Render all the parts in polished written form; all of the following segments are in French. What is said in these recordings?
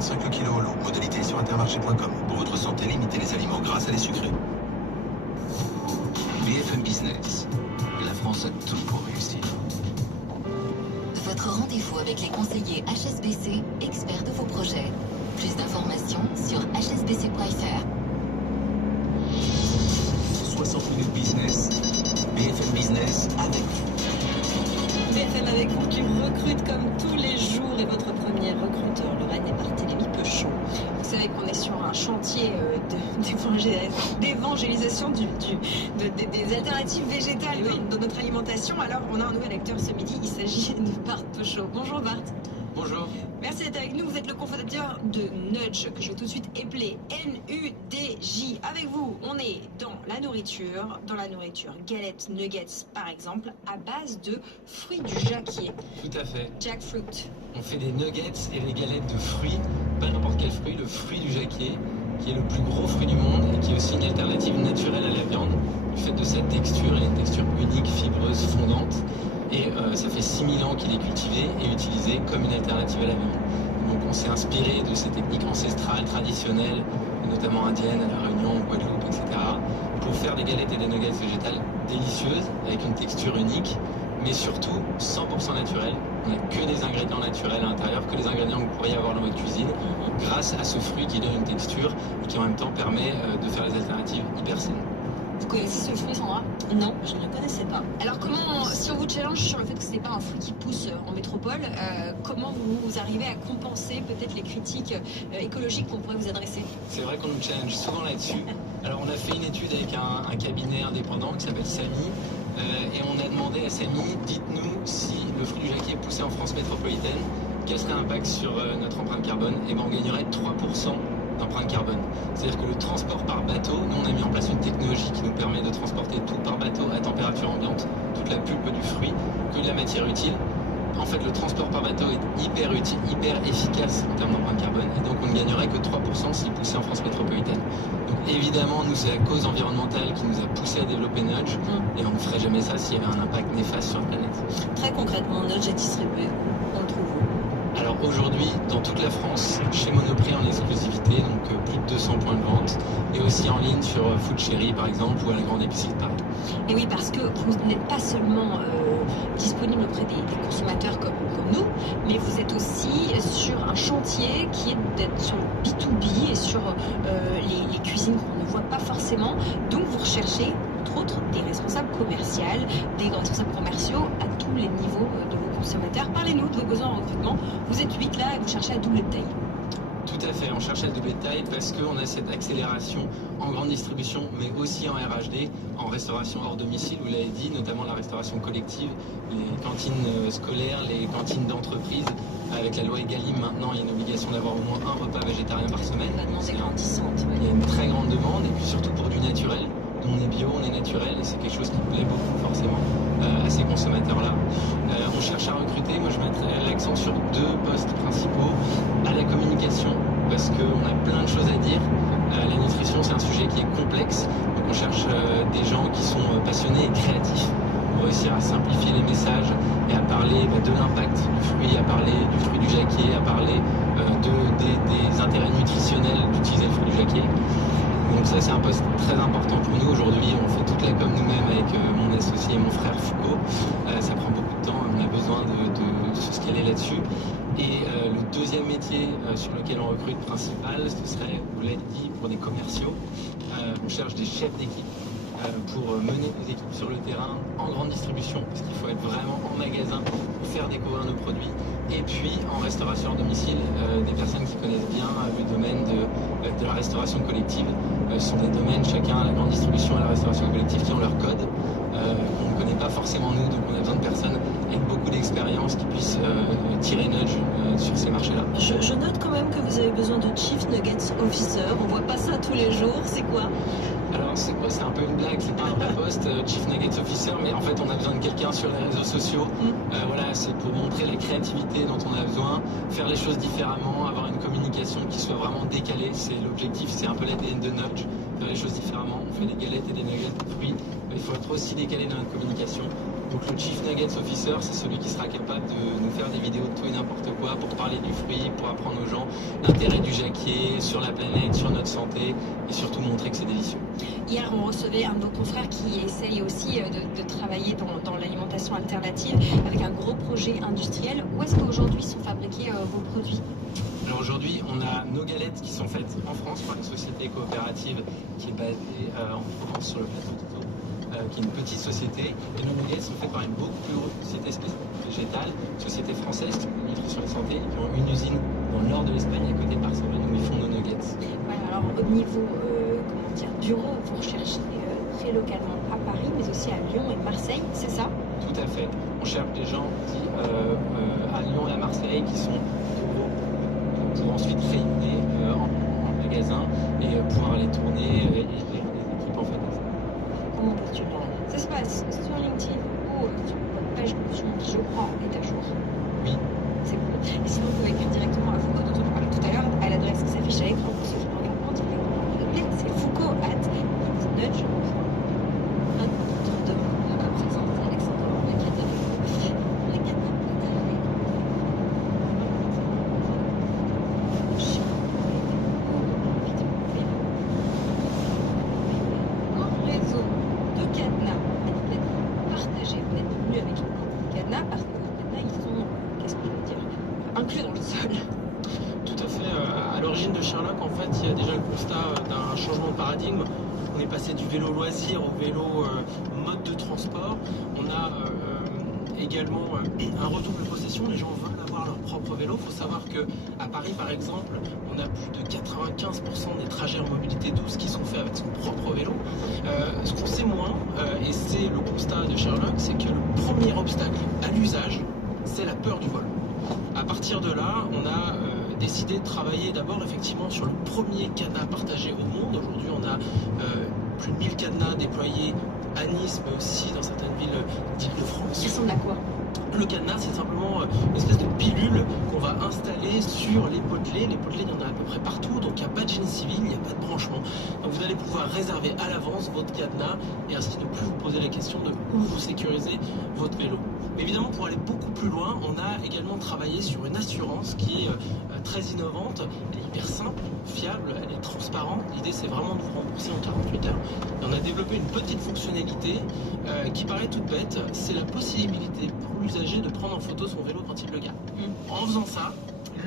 1,25€ le kilo au lot. Modalité sur intermarché.com. Pour votre santé, limitez les aliments gras à les sucrés. BFM Business. La France a tout pour réussir. Votre rendez-vous avec les conseillers HSBC, experts de vos projets. Plus d'informations sur hsbc.fr. 60 minutes business. BFM Business avec vous. BFM avec vous qui recrute comme tous les jours et votre premier recruteur, Lorraine et Barthélémy Peuchon. Vous savez qu'on est sur un chantier d'évangélisation des alternatives végétales dans notre alimentation. Alors on a un nouvel acteur ce midi, il s'agit de Bart Peuchon. Bonjour Bart. Bonjour. Merci d'être avec nous. Vous êtes le cofondateur de Nudge, que je vais tout de suite épeler N-U-D-J. Avec vous, on est dans la nourriture, galettes, nuggets par exemple, à base de fruits du jacquier. Tout à fait. Jackfruit. On fait des nuggets et des galettes de fruits, pas n'importe quel fruit, le fruit du jacquier, qui est le plus gros fruit du monde et qui est aussi une alternative naturelle à la viande, du fait de sa texture, et une texture unique, fibreuse, fondante. Et ça fait 6000 ans qu'il est cultivé et utilisé comme une alternative à la viande. Donc on s'est inspiré de ces techniques ancestrales, traditionnelles, notamment indiennes, à La Réunion, Guadeloupe, etc., pour faire des galettes et des nuggets végétales délicieuses, avec une texture unique, mais surtout 100% naturelle. On n'a que des ingrédients naturels à l'intérieur, que les ingrédients que vous pourriez avoir dans votre cuisine, grâce à ce fruit qui donne une texture et qui en même temps permet de faire des alternatives hyper saines. Vous connaissez ce fruit, Sandra? Non, je ne le connaissais pas. Alors comment, si on vous challenge sur le fait que ce n'est pas un fruit qui pousse en métropole, comment vous arrivez à compenser peut-être les critiques écologiques qu'on pourrait vous adresser? C'est vrai qu'on nous challenge souvent là-dessus. Alors on a fait une étude avec un cabinet indépendant qui s'appelle Samy, et on a demandé à Samy, dites-nous si le fruit du jacquier poussait en France métropolitaine, quel serait l'impact sur notre empreinte carbone? Et bien on gagnerait 3% d'empreinte carbone. C'est-à-dire que le transport par bateau, nous on a mis en place une technologie qui nous permet de transporter tout par bateau à température ambiante, toute la pulpe du fruit, que de la matière utile. En fait, le transport par bateau est hyper utile, hyper efficace en termes d'empreinte carbone, et donc on ne gagnerait que 3% s'il poussait en France métropolitaine. Donc évidemment, nous c'est la cause environnementale qui nous a poussé à développer Nudge, et on ne ferait jamais ça s'il y avait un impact néfaste sur la planète. Très concrètement, Nudge est distribué, on le trouve où? Alors aujourd'hui, dans toute la France, chez Monoprix en exclusivité, donc plus de 200 points de vente, et aussi en ligne sur Food Chéri par exemple, ou à la Grande Épicerie de Paris. Et oui, parce que vous n'êtes pas seulement disponible auprès des consommateurs comme nous, mais vous êtes aussi sur un chantier qui est d'être sur le B2B et sur les cuisines qu'on ne voit pas forcément. Donc vous recherchez, entre autres, des responsables commerciaux, des responsables commerciaux à tous les niveaux de vos consommateurs. Parlez-nous de vos besoins en recrutement. Vous êtes 8 là et vous cherchez à doubler de taille. Tout à fait, on cherche à doubler de taille parce qu'on a cette accélération en grande distribution, mais aussi en RHD, en restauration hors domicile, vous l'avez dit, notamment la restauration collective, les cantines scolaires, les cantines d'entreprise. Avec la loi Egalim, maintenant, il y a une obligation d'avoir au moins un repas végétarien par semaine. La demande est grandissante. Il y a une très grande demande, et puis surtout pour du naturel. Nous, on est bio, on est naturel, et c'est quelque chose qui plaît beaucoup forcément à ces consommateurs-là. On cherche à recruter. Moi, je mettrais l'accent sur 2 postes principaux. À la communication, parce qu'on a plein de choses à dire. La nutrition, c'est un sujet qui est complexe. Donc on cherche des gens qui sont passionnés et créatifs pour réussir à simplifier les messages et à parler de l'impact du fruit, à parler du fruit du jacquier, à parler des intérêts nutritionnels d'utiliser le fruit du jacquier. Donc ça, c'est un poste très important pour nous. Aujourd'hui, on fait toute la com nous-mêmes avec mon associé et mon frère Foucault. Ça prend beaucoup de temps, on a besoin de se scaler là-dessus. Et le deuxième métier sur lequel on recrute principal, ce serait, vous l'avez dit, pour des commerciaux. On cherche des chefs d'équipe pour mener nos équipes sur le terrain en grande distribution, parce qu'il faut être vraiment en magasin pour faire découvrir nos produits. Et puis en restauration à domicile, des personnes qui connaissent bien le domaine de la restauration collective. Ce sont des domaines, chacun, la grande distribution et la restauration collective, qui ont leur code, qu'on ne connaît pas forcément nous, donc on a besoin de personnes avec beaucoup d'expérience qui puissent tirer Nudge sur ces marchés-là. Je note quand même que vous avez besoin de Chief Nuggets Officer. On voit pas ça tous les jours. C'est quoi? Alors c'est quoi? C'est un peu une blague, c'est pas un vrai poste, Chief Nuggets Officer, mais en fait on a besoin de quelqu'un sur les réseaux sociaux. Voilà, c'est pour montrer la créativité dont on a besoin, faire les choses différemment, avoir une communication qui soit vraiment décalée. C'est l'objectif, c'est un peu l'ADN de Nudge, faire les choses différemment. On fait des galettes et des nuggets de fruits, mais il faut être aussi décalé dans notre communication Donc le Chief Nuggets Officer, c'est celui qui sera capable de nous faire des vidéos de tout et n'importe quoi pour parler du fruit, pour apprendre aux gens l'intérêt du jacquier sur la planète, sur notre santé et surtout montrer que c'est délicieux. Hier, on recevait un de vos confrères qui essaye aussi de travailler dans l'alimentation alternative avec un gros projet industriel. Où est-ce qu'aujourd'hui sont fabriqués vos produits? Alors aujourd'hui, on a nos galettes qui sont faites en France par une société coopérative qui est basée en France sur le plateau de Tito, qui est une petite société. Et nos nuggets sont faits par une beaucoup plus grosse société végétale, une société française qui s'appelle Nutrition et Santé, qui ont une usine dans le nord de l'Espagne, à côté de Barcelone, où ils font nos nuggets. Voilà, alors au niveau bureau, vous recherchez très localement à Paris, mais aussi à Lyon et Marseille, c'est ça? Tout à fait. On cherche des gens à Lyon et à Marseille qui sont pour ensuite rayonner en magasin et pouvoir les tourner et gérer des équipes en fait. Comment postule? Ça se passe sur LinkedIn ou sur votre page qui, je crois, est à jour. Oui. C'est cool. Et sinon, vous pouvez écrire directement à Foucault, dont on parlait tout à l'heure, à l'adresse qui s'affiche à l'écran pour ceux qui regardent en direct. C'est Foucault@nudge. À présent, c'est Alexandre Un réseau de cadenas partagé. Vous n'êtes venu avec les cadenas parce que les cadenas, ils sont, qu'est-ce que je veux dire, inclus dans le sol. Tout à fait. À l'origine de Sherlock, en fait, il y a déjà le constat d'un changement de paradigme. On est passé du vélo loisir au vélo mode de transport. On a également un retour de possession. Les gens veulent avoir leur propre vélo. Il faut savoir qu'à Paris, par exemple, on a plus de 95% des trajets en mobilité douce qui sont faits avec son propre vélo. Ce qu'on sait moins, et c'est le constat de Sherlock, c'est que le premier obstacle à l'usage, c'est la peur du vol. À partir de là, on a décidé de travailler d'abord effectivement sur le premier cadenas partagé au monde. Aujourd'hui, on a plus de 1000 cadenas déployés à Nice, mais aussi dans certaines villes d'Île-de-France. Ils ressemblent à quoi? Le cadenas, c'est simplement une espèce de pilule qu'on va installer sur les potelets. Les potelets, il y en a à peu près partout, donc il n'y a pas de génie civil, il n'y a pas de branchement. Donc vous allez pouvoir réserver à l'avance votre cadenas et ainsi ne plus vous poser la question de où vous sécurisez votre vélo. Mais évidemment, pour aller beaucoup plus loin, on a également travaillé sur une assurance qui est très innovante. Elle est hyper simple, fiable, elle est transparente. L'idée, c'est vraiment de vous rembourser en 48 heures. Et on a développé une petite fonctionnalité qui paraît toute bête. C'est la possibilité pour l'usager de prendre en photo son vélo quand il le garde. En faisant ça,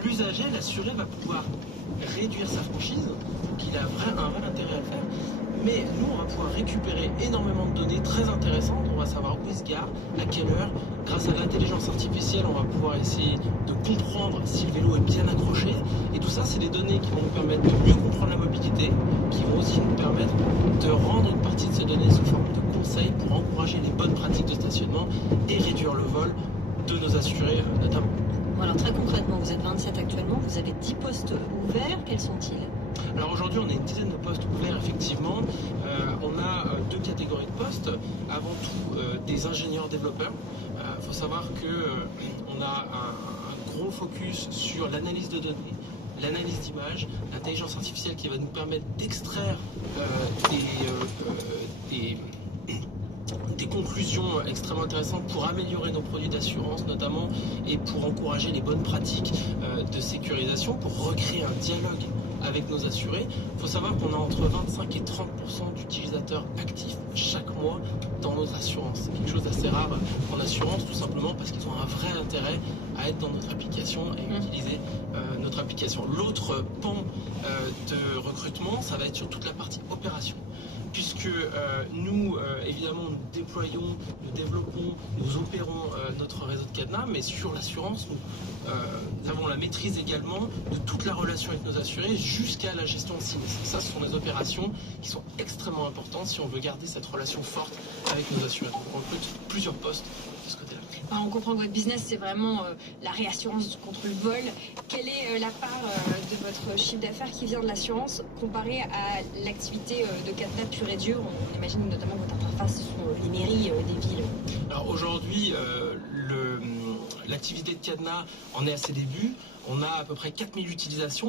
l'usager, l'assuré, va pouvoir réduire sa franchise, qu'il a un vrai intérêt à le faire. Mais nous, on va pouvoir récupérer énormément de données très intéressantes. On va savoir où il se gare, à quelle heure. Grâce à l'intelligence artificielle, on va pouvoir essayer de comprendre si le vélo est bien accroché. Et tout ça, c'est des données qui vont nous permettre de mieux comprendre la mobilité, qui vont aussi nous permettre de rendre une partie de ces données sous forme de conseils pour encourager les bonnes pratiques de stationnement et réduire le vol de nos assurés notamment. Bon, alors très concrètement, vous êtes 27 actuellement, vous avez 10 postes ouverts, quels sont-ils? Alors aujourd'hui, on a une dizaine de postes ouverts, effectivement. On a deux catégories de postes. Avant tout, des ingénieurs développeurs. Il faut savoir qu'on a un gros focus sur l'analyse de données, l'analyse d'images, l'intelligence artificielle qui va nous permettre d'extraire des conclusions extrêmement intéressantes pour améliorer nos produits d'assurance notamment et pour encourager les bonnes pratiques de sécurisation, pour recréer un dialogue avec nos assurés. Il faut savoir qu'on a entre 25 et 30% d'utilisateurs actifs chaque mois dans notre assurance. C'est quelque chose d'assez rare en assurance, tout simplement parce qu'ils ont un vrai intérêt à être dans notre application et utiliser notre application. L'autre pan de recrutement, ça va être sur toute la partie opération. Puisque nous, évidemment, nous déployons, nous développons, nous opérons notre réseau de cadenas, mais sur l'assurance, nous avons la maîtrise également de toute la relation avec nos assurés jusqu'à la gestion de sinistre. Ça, ce sont des opérations qui sont extrêmement importantes si on veut garder cette relation forte avec nos assurés. Donc on recrute plusieurs postes de ce côté-là. On comprend que votre business, c'est vraiment la réassurance contre le vol. Quelle est la part de votre chiffre d'affaires qui vient de l'assurance comparée à l'activité de cadenas pure et dure? On imagine notamment que votre interface sont les mairies des villes. Alors aujourd'hui, l'activité de cadenas en est à ses débuts. On a à peu près 4000 utilisations.